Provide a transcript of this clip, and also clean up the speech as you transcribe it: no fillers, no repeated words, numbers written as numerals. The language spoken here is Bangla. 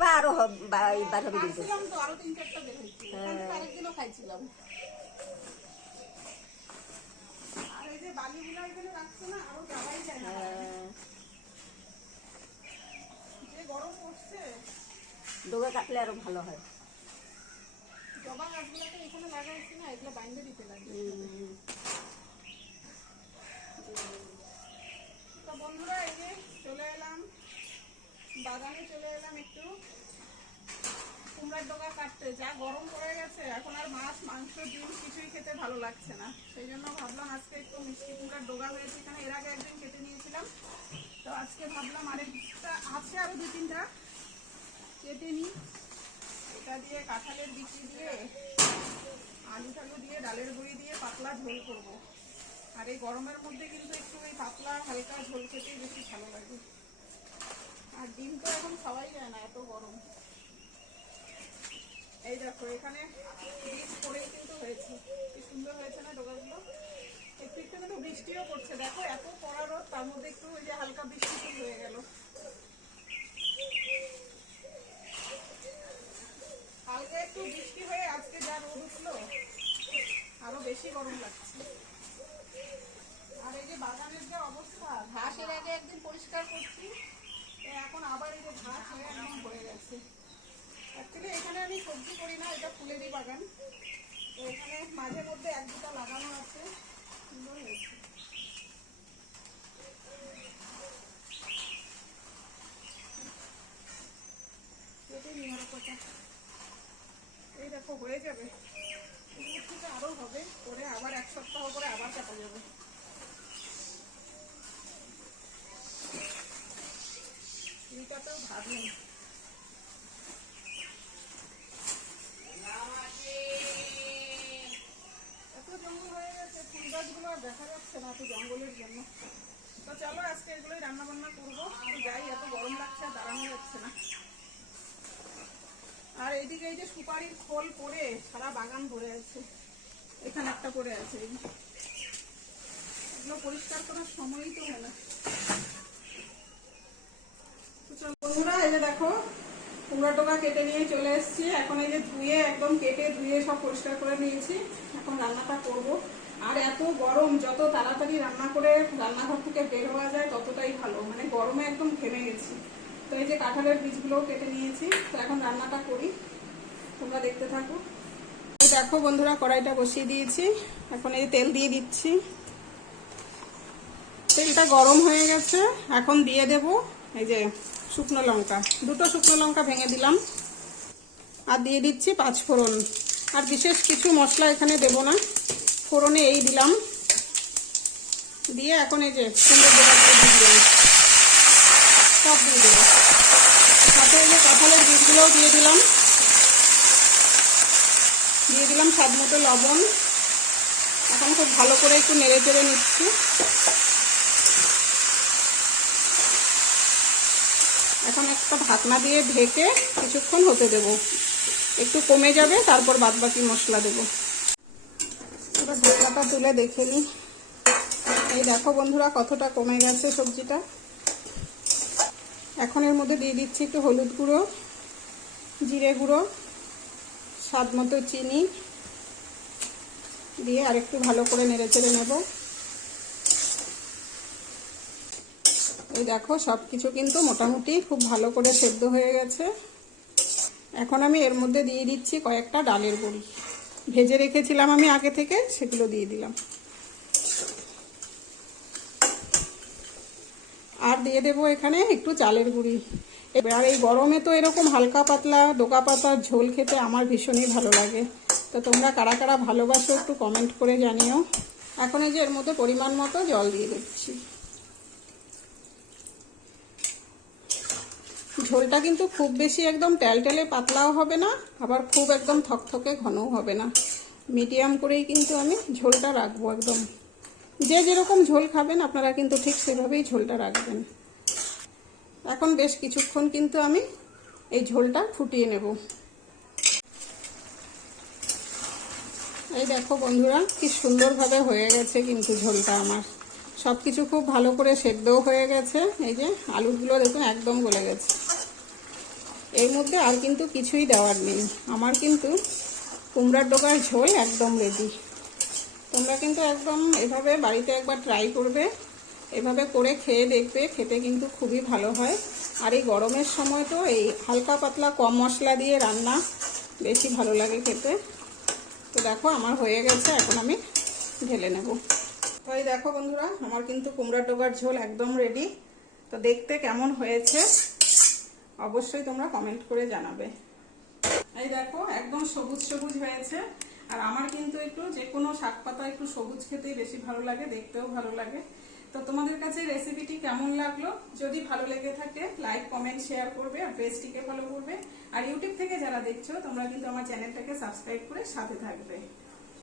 বা আরো বার হবে কিন্তু। তো আরো 3-4টা বের হয়েছে, আরেকদিনও খাইছিলাম। আর এই যে বালিগুলো এখানে রাখছে না, আরো যাওয়াই যায় না। যে গরম পড়ছে, ডোগা কাটলে আরো ভালো হয়। জবা গাছগুলোকে এখানে লাগাইছি না, এগুলো বাইন্দে দিতে লাগে। তো বন্ধুরা, এই যে চলে এলাম বাগানে, চলে এলাম একটু কুমড়ার ডগা কাটতে। যা গরম পড়ে গেছে, এখন আর মাছ, মাংস, ডিম কিছুই খেতে ভালো লাগছে না। সেই জন্য ভাবলাম আজকে একটু মিষ্টি কুমড়ার ডগা হয়েছে এখানে, এর আগে একদিন কেটে নিয়েছিলাম। তো আজকে ভাবলাম আরেকটা আছে, আরো 2-3টা কেটে নিই। এটা দিয়ে কাঁঠালের বিচি দিয়ে, আলু টালু দিয়ে, ডালের গুঁড়ি দিয়ে পাতলা ঝোল করব। আর এই গরমের মধ্যে কিন্তু একটু এই পাতলা হালকা ঝোল খেতেই বেশি ভালো লাগে। আর ডিম তো এখন খাওয়াই যায় না, এত গরম। এই দেখো, এখানে বীজ পড়েই কিন্তু হয়েছে, কি সুন্দর হয়েছে না ডোগাগুলো। একটু একটু কিন্তু বৃষ্টিও পড়ছে, দেখো এত কড়া রোদ, তার মধ্যে একটু ওই যে হালকা বৃষ্টি হয়ে গেল। হালকা একটু বৃষ্টি হয়ে আজকে যা রোদ উঠলো, আরো বেশি গরম লাগছে। আর এই যে বাগানের যে অবস্থা, ঘাস এর আগে একদিন পরিষ্কার করছি, এখন আবার এই যে ঘাস হয়ে একদম হয়ে গেছে। অ্যাকচুয়ালি এখানে আমি সবজি করি না, এটা ফুলেরই বাগান। তো এখানে মাঝে মধ্যে 1-2টা লাগানো আছে, সুন্দর হয়েছে। কেটে নিয়ে আর কথা, এই দেখো হয়ে যাবে, থেকে আরো হবে, করে আবার 1 সপ্তাহ করে আবার কাটা যাবে। এইটাতেও ভাত নেই। এত জঙ্গল হয়ে গেছে, ফুল গাছগুলো আর দেখা যাচ্ছে না এত জঙ্গলের জন্য। তো চলো আজকে এগুলোই রান্না বান্না করবো। তো যাই, এত গরম লাগছে আর দাঁড়ানো যাচ্ছে না। আর এইদিকে এই যে সুপারির খোল পড়ে সারা বাগান ভরে আছে, এখানে একটা পড়ে আছে, এগুলো পরিষ্কার করার সময়ই তো হয় না। বন্ধুরা, এই যে দেখো কুমড়া টোকা কেটে নিয়ে চলে এসেছি। এখন এই যে ধুয়ে, একদম কেটে ধুয়ে সব পরিষ্কার করে নিয়েছি। এখন রান্নাটা করব। আর এত গরম, যত তাড়াতাড়ি রান্না করে রান্নাঘর থেকে বের হওয়া যায় ততটাই ভালো, মানে গরমে একদম ঘেমে গেছি। তো এই যে কাঁঠালের বীজগুলোও কেটে নিয়েছি। তো এখন রান্নাটা করি, তোমরা দেখতে থাকো। এই দেখো বন্ধুরা, কড়াইটা বসিয়ে দিয়েছি। এখন এই তেল দিয়ে দিচ্ছি। তেলটা গরম হয়ে গেছে, এখন দিয়ে দেব এই যে শুকনো লঙ্কা, 2টো শুকনো লঙ্কা ভেঙে দিলাম। আর দিয়ে দিচ্ছি 5 ফোড়ন। আর বিশেষ কিছু মশলা এখানে দেব না, ফোড়নে এই দিলাম। দিয়ে এখন এই যে সুন্দর দিয়ে দিলাম, সব দিয়ে দেবো। সাথে এই যে কাঁঠালের বীজগুলোও দিয়ে দিলাম। দিয়ে দিলাম স্বাদ মতো লবণ। এখন খুব ভালো করে একটু নেড়ে চেড়ে নিচ্ছি। এখন একটা ঢাকনা দিয়ে ঢেকে কিছুক্ষণ হতে দেব, একটু কমে যাবে, তারপর বাদবাকি মশলা দেব। এবার ঢাকনাটা তুলে দেখে নিই। এই দেখো বন্ধুরা, কতটা কমে গেছে সবজিটা। এখন এর মধ্যে দিয়ে দিচ্ছি একটু হলুদ গুঁড়ো, জিরে গুঁড়ো, স্বাদ মতো চিনি দিয়ে আরেকটু ভালো করে নেড়ে চেড়ে নেব। এই দেখো সব কিছু কিন্তু মোটামুটি খুব ভালো করে সেদ্ধ হয়ে গেছে। এখন আমি এর মধ্যে দিয়ে দিচ্ছি কয়েকটা ডালের বড়ি, ভেজে রেখেছিলাম আমি আগে থেকে, সেগুলো দিয়ে দিলাম। আর দিয়ে দেবো এখানে একটু চালের গুঁড়ি। এবার এই গরমে তো এরকম হালকা পাতলা ডোকা পাতার ঝোল খেতে আমার ভীষণই ভালো লাগে। তো তোমরা কারা কারা ভালোবাসো একটু কমেন্ট করে জানিও। এখন এই যে এর মধ্যে পরিমাণ মতো জল দিয়ে দিচ্ছি। ঝোলটা কিন্তু খুব বেশি একদম টেলটেলে পাতলাও হবে না, আবার খুব একদম থকথকে ঘনও হবে না, মিডিয়াম করেই কিন্তু আমি ঝোলটা রাখবো। একদম যে যেরকম ঝোল খাবেন আপনারা কিন্তু ঠিক সেভাবেই ঝোলটা রাখবেন। এখন বেশ কিছুক্ষণ কিন্তু আমি এই ঝোলটা ফুটিয়ে নেব। এই দেখো বন্ধুরা, কি সুন্দরভাবে হয়ে গেছে কিন্তু ঝোলটা আমার। সব কিছু খুব ভালো করে সেদ্ধও হয়ে গেছে। এই যে আলুগুলো দেখুন একদম গলে গেছে। এর মধ্যে আর কিন্তু কিছুই দেওয়ার নেই। আমার কিন্তু কুমড়ার ডোকার ঝোল একদম রেডি। তোমরা কিন্তু একদম এভাবে বাড়িতে একবার ট্রাই করবে, এভাবে করে খেয়ে দেখবে, খেতে কিন্তু খুবই ভালো হয়। আর এই গরমের সময় তো এই হালকা পাতলা কম মশলা দিয়ে রান্না বেশি ভালো লাগে খেতে। তো দেখো আমার হয়ে গেছে, এখন আমি ঢেলে নেব। তো এই দেখো বন্ধুরা, আমার কিন্তু কুমড়ার ডোকার ঝোল একদম রেডি। তো দেখতে কেমন হয়েছে অবশ্যই তোমরা কমেন্ট করে জানাবে। এই দেখো একদম সবুজ সবুজ হয়েছে। আর আমার কিন্তু একটু যে কোনো শাক পাতা একটু সবুজ খেতেই বেশি ভালো লাগে, দেখতেও ভালো লাগে। তো তোমাদের কাছে রেসিপিটি কেমন লাগলো? যদি ভালো লেগে থাকে লাইক কমেন্ট শেয়ার করবে, আর পেজটিকে ফলো করবে। আর ইউটিউব থেকে যারা দেখছো তোমরা কিন্তু আমার চ্যানেলটাকে সাবস্ক্রাইব করে সাথে থাকবে।